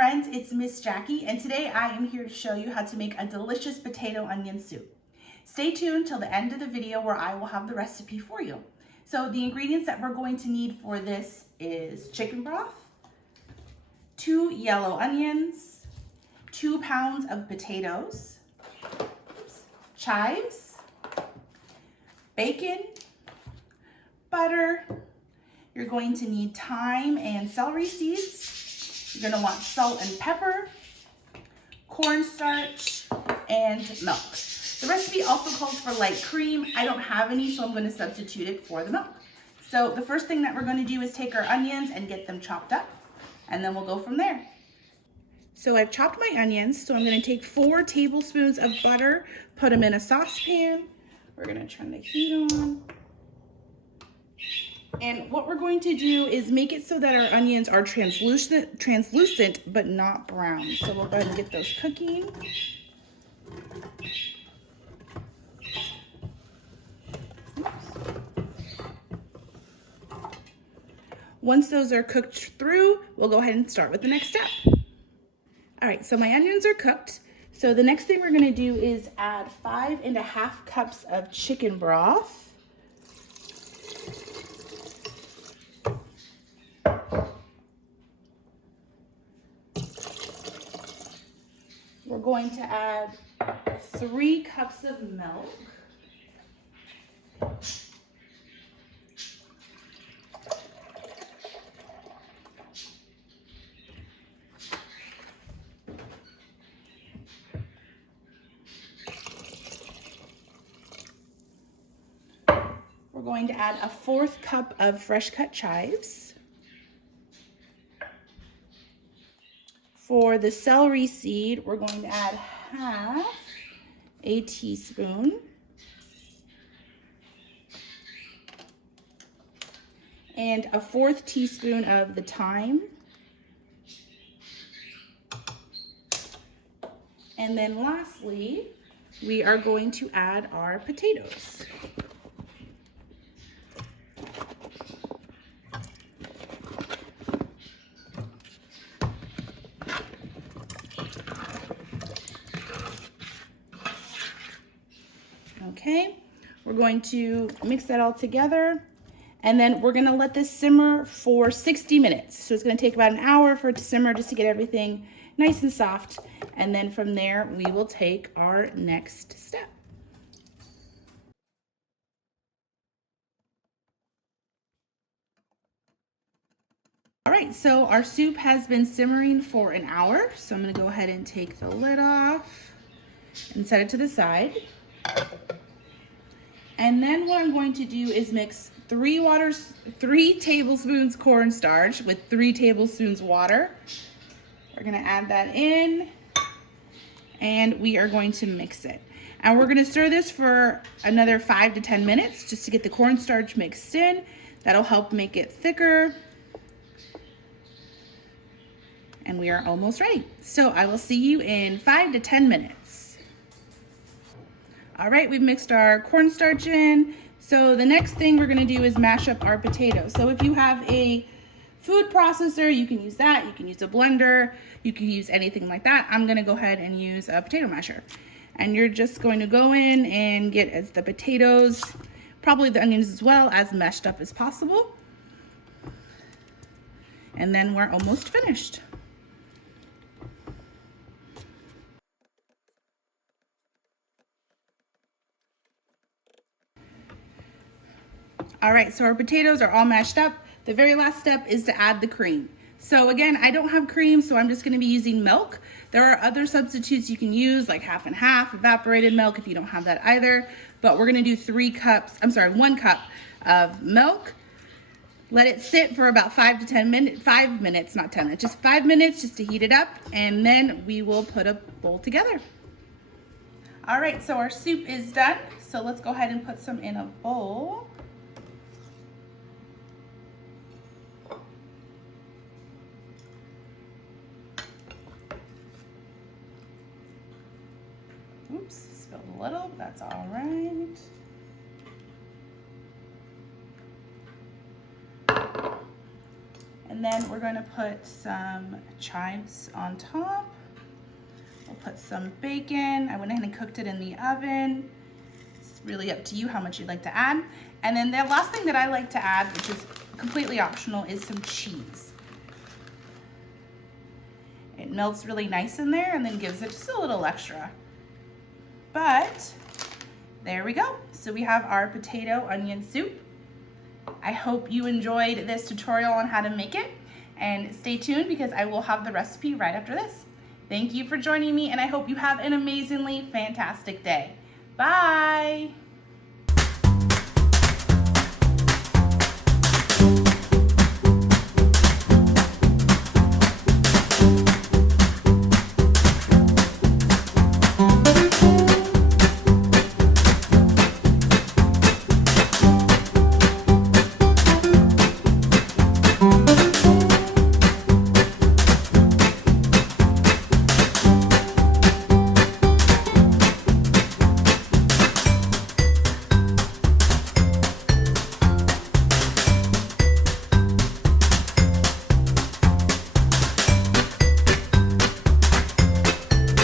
friends, it's Miss Jackie, and today I am here to show you how to make a delicious potato onion soup. Stay tuned till the end of the video where I will have the recipe for you. So the ingredients that we're going to need for this is chicken broth, 2 yellow onions, 2 pounds of potatoes, chives, bacon, butter. You're going to need thyme and celery seeds. You're going to want salt and pepper, cornstarch, and milk. The recipe also calls for light cream. I don't have any, so I'm going to substitute it for the milk. So the first thing that we're going to do is take our onions and get them chopped up, and then we'll go from there. So I've chopped my onions, so I'm going to take 4 tablespoons of butter, put them in a saucepan. We're going to turn the heat on. And what we're going to do is make it so that our onions are translucent but not brown. So we'll go ahead and get those cooking. Once those are cooked through, we'll go ahead and start with the next step. All right, so my onions are cooked. So the next thing we're going to do is add 5½ cups of chicken broth. We're going to add 3 cups of milk. We're going to add a 4th cup of fresh cut chives. For the celery seed, we're going to add ½ a teaspoon. And a 1/4 teaspoon of the thyme. And then lastly, we are going to add our potatoes. Okay, we're going to mix that all together, and then we're gonna let this simmer for 60 minutes. So it's gonna take about an hour for it to simmer just to get everything nice and soft. And then from there, we will take our next step. All right, so our soup has been simmering for an hour. So I'm gonna go ahead and take the lid off and set it to the side. And then what I'm going to do is mix 3 tablespoons cornstarch with 3 tablespoons water. We're gonna add that in, and we are going to mix it. And we're gonna stir this for another 5 to 10 minutes just to get the cornstarch mixed in. That'll help make it thicker. And we are almost ready. So I will see you in 5 to 10 minutes. All right, we've mixed our cornstarch in. So the next thing we're gonna do is mash up our potatoes. So if you have a food processor, you can use that. You can use a blender. You can use anything like that. I'm gonna go ahead and use a potato masher. And you're just going to go in and get as the potatoes, probably the onions as well, as mashed up as possible. And then we're almost finished. All right, so our potatoes are all mashed up. The very last step is to add the cream. So again, I don't have cream, so I'm just gonna be using milk. There are other substitutes you can use, like 50 50 evaporated milk if you don't have that either. But we're gonna do 1 cup of milk. Let it sit for about 5 to 10 minutes, 5 minutes, not 10 minutes, just 5 minutes just to heat it up, and then we will put a bowl together. All right, so our soup is done. So let's go ahead and put some in a bowl. Oops, spilled a little, but that's all right. And And then we're going to put some chives on top. We'll put some bacon. I went ahead and cooked it in the oven. It's really up to you how much you'd like to add. And then the last thing that I like to add, which is completely optional, is some cheese. It melts really nice in there and then gives it just a little extra. But there we go. So we have our potato onion soup. I hope you enjoyed this tutorial on how to make it, and stay tuned because I will have the recipe right after this. Thank you for joining me, and I hope you have an amazingly fantastic day. Bye.